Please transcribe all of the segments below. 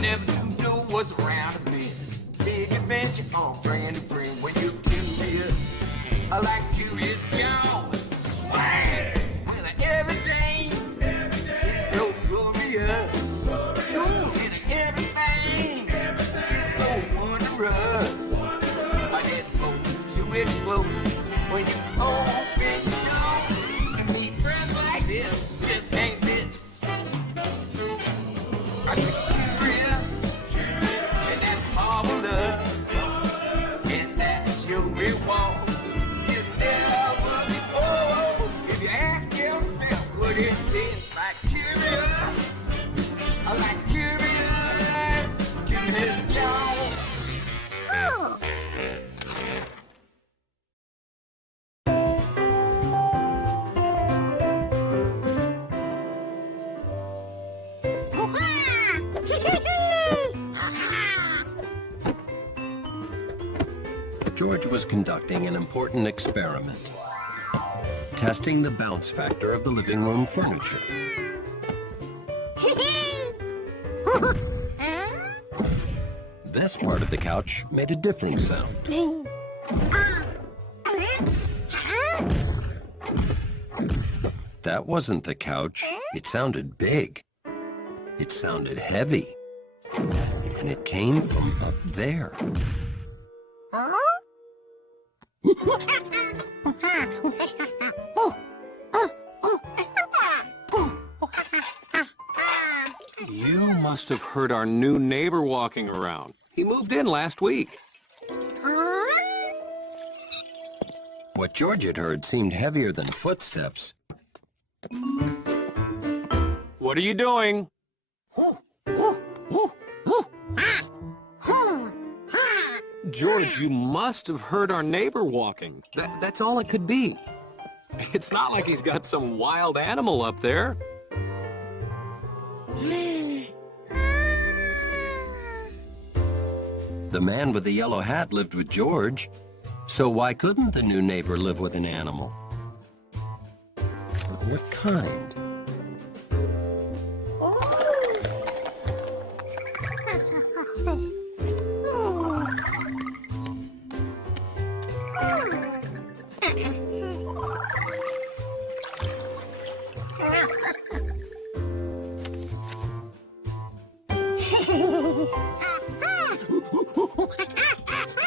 never know what's around a bend. Big adventure on brand new dream. When you're curious, I like curious Jones. Swag! Well, everything is so glorious. And everything is so wondrous. I get float to explode when you open the door. And meet friends like this just can't miss. I get curious, and that's marvelous. And that's your reward. You never before. If you ask yourself what it is like curious, I like curious, curious Jones. George was conducting an important experiment, testing the bounce factor of the living room furniture. This part of the couch made a different sound. That wasn't the couch. It sounded big. It sounded heavy. And it came from up there. You must have heard our new neighbor walking around. He moved in last week. What George had heard seemed heavier than footsteps. What are you doing? George, you must have heard our neighbor walking. That's all it could be. It's not like he's got some wild animal up there. The man with the yellow hat lived with George, so why couldn't the new neighbor live with an animal? What kind?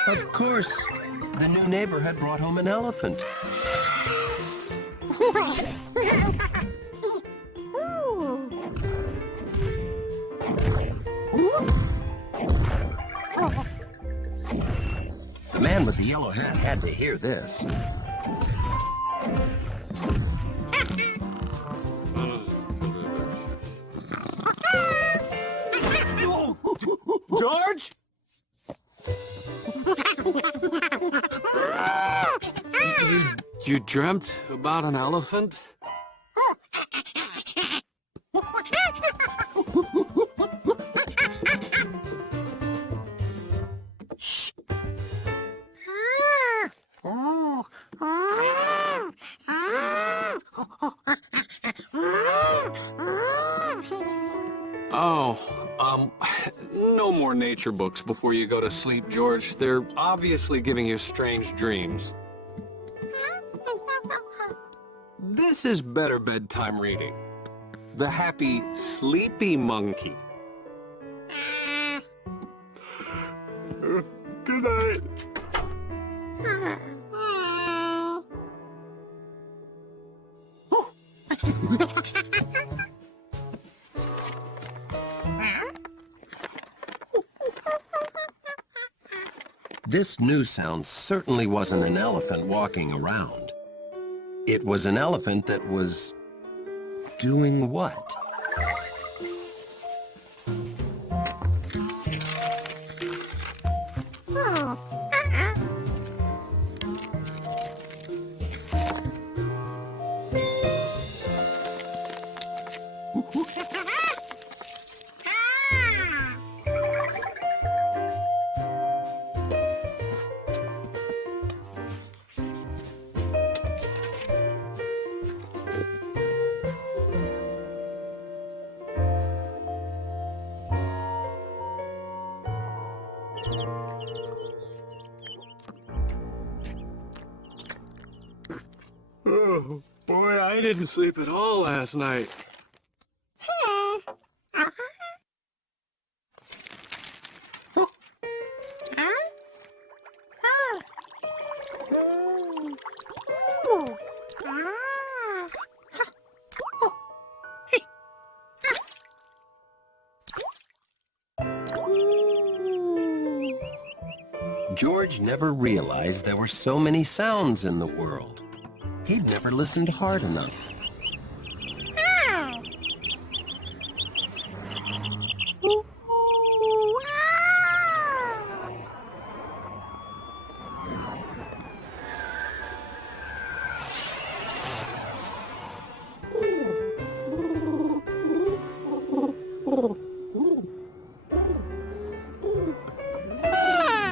Of course, the new neighbor had brought home an elephant. The man with the yellow hat had to hear this. George? You dreamt about an elephant? Shh. No more nature books before you go to sleep, George. They're obviously giving you strange dreams. This is better bedtime reading. The Happy Sleepy Monkey. Good night. This new sound certainly wasn't an elephant walking around. It was an elephant that was doing what? Boy, I didn't sleep at all last night. George never realized there were so many sounds in the world. He'd never listened hard enough.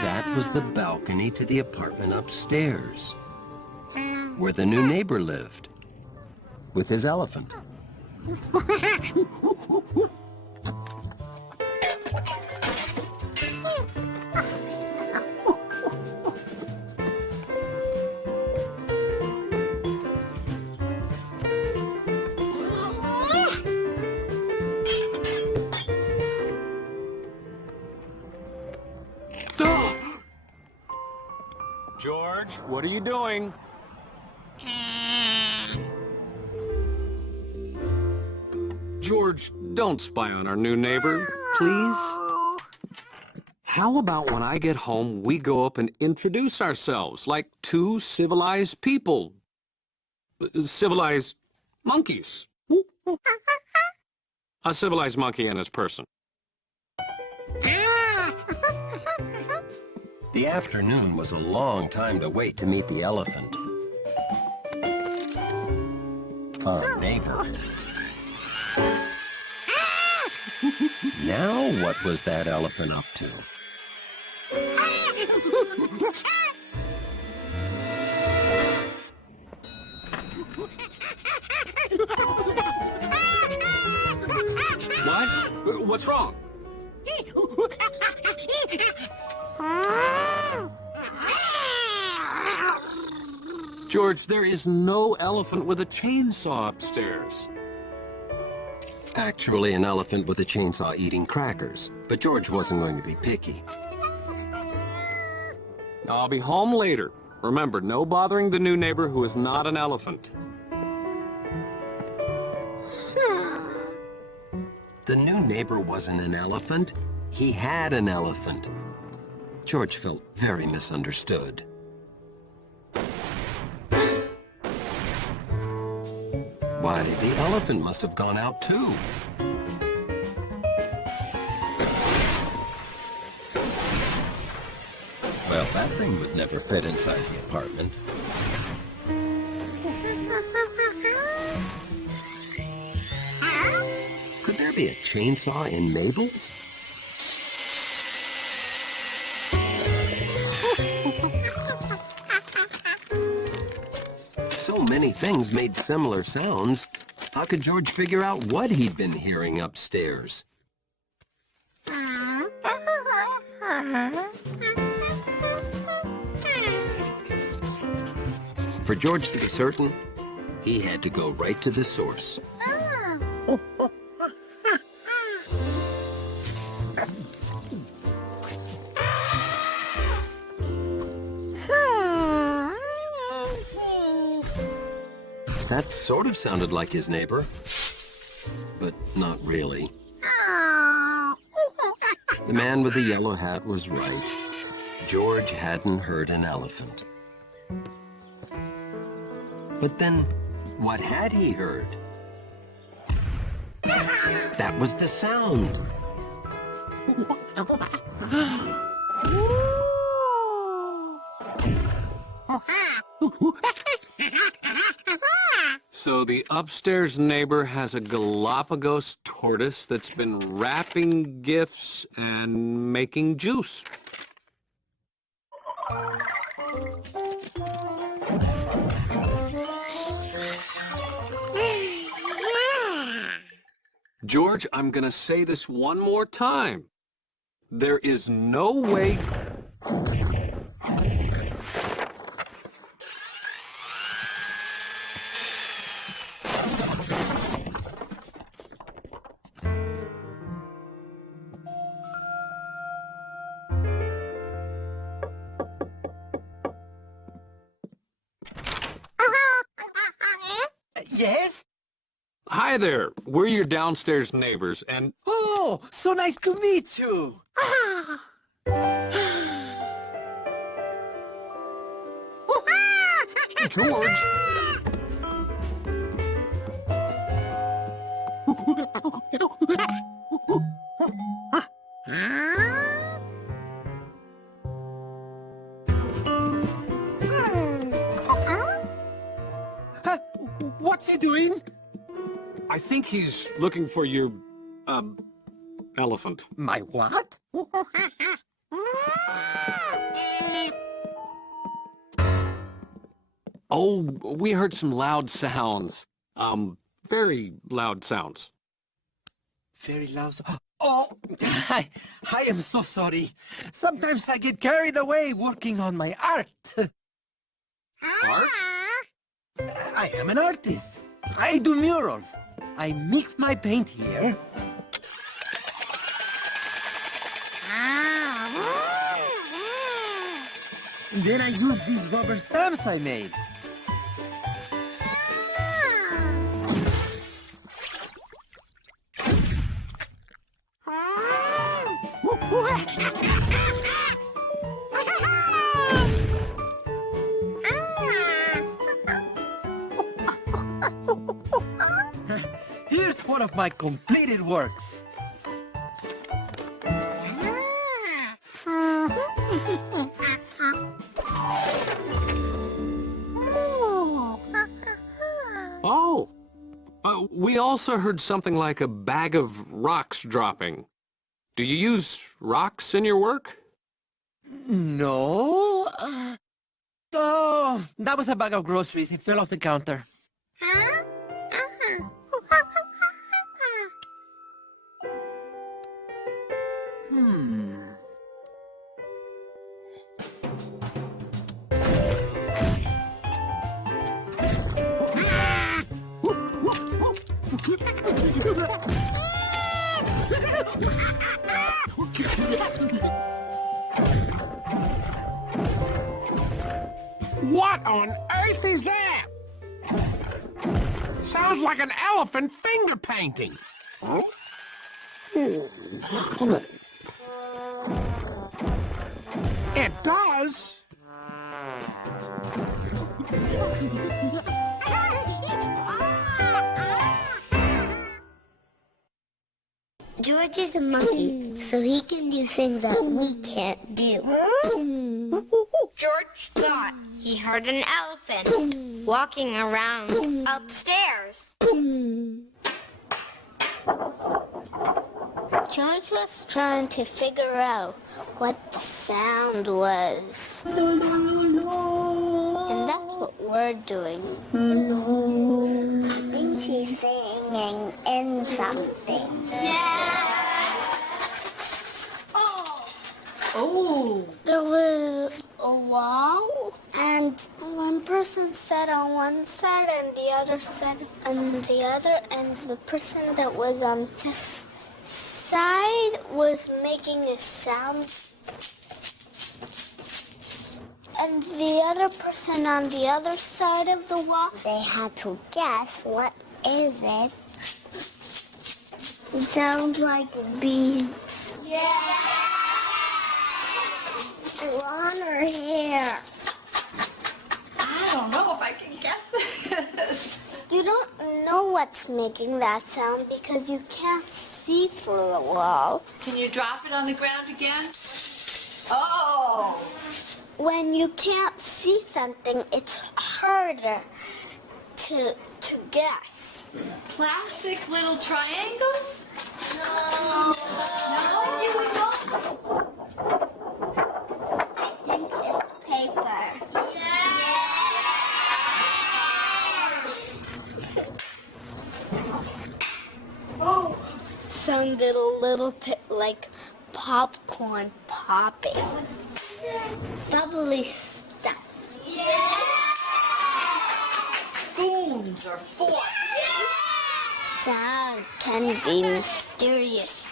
That was the balcony to the apartment upstairs, where the new neighbor lived, with his elephant. George, what are you doing? George, don't spy on our new neighbor, please. How about when I get home, we go up and introduce ourselves like two civilized people? Civilized monkeys. A civilized monkey and his person. The afternoon was a long time to wait to meet the elephant. Our neighbor. Now what was that elephant up to? What? What's wrong? George, there is no elephant with a chainsaw upstairs. Actually, an elephant with a chainsaw eating crackers, but George wasn't going to be picky. I'll be home later. Remember, no bothering the new neighbor who is not an elephant. The new neighbor wasn't an elephant. He had an elephant. George felt very misunderstood. Why, the elephant must have gone out too. Well, that thing would never fit inside the apartment. Could there be a chainsaw in Mabel's? So many things made similar sounds. How could George figure out what he'd been hearing upstairs? For George to be certain, he had to go right to the source. That sort of sounded like his neighbor, but not really. The man with the yellow hat was right. George hadn't heard an elephant. But then, what had he heard? That was the sound. So the upstairs neighbor has a Galapagos tortoise that's been wrapping gifts and making juice. George, I'm gonna say this one more time. There is no way... Yes? Hi there. We're your downstairs neighbors, and Oh, so nice to meet you. George. What's he doing? I think he's looking for your, elephant. My what? Oh, we heard some loud sounds. Very loud sounds. Very loud. Oh, I am so sorry. Sometimes I get carried away working on my art. Art? I am an artist. I do murals. I mix my paint here. Then I use these rubber stamps I made. Here's one of my completed works. Oh. We also heard something like a bag of rocks dropping. Do you use rocks in your work? No. Oh, that was a bag of groceries. It fell off the counter. What on earth is that? Sounds like an elephant finger painting. Huh? It does. George is a monkey, so he can do things that we can't do. George thought he heard an elephant walking around upstairs. George was trying to figure out what the sound was. And that's what we're doing. I think she's singing in something. Oh! There was a wall, and one person sat on one side and the other sat on the other, and the person that was on this side was making a sound. And the other person on the other side of the wall, they had to guess what is it. It sounds like beads. On her hair. I don't know if I can guess this. You don't know what's making that sound because you can't see through the wall. Can you drop it on the ground again? Oh! When you can't see something, it's harder to guess. Plastic little triangles? No. No, you would go. I think it's paper. Oh. Sounded a little bit like popcorn popping. Bubbly stuff. Spoons or forks. Sound can be mysterious.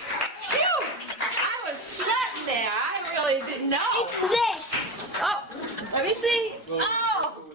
Phew! I was sweating there. I really didn't know. It's this. Oh, let me see. Oh!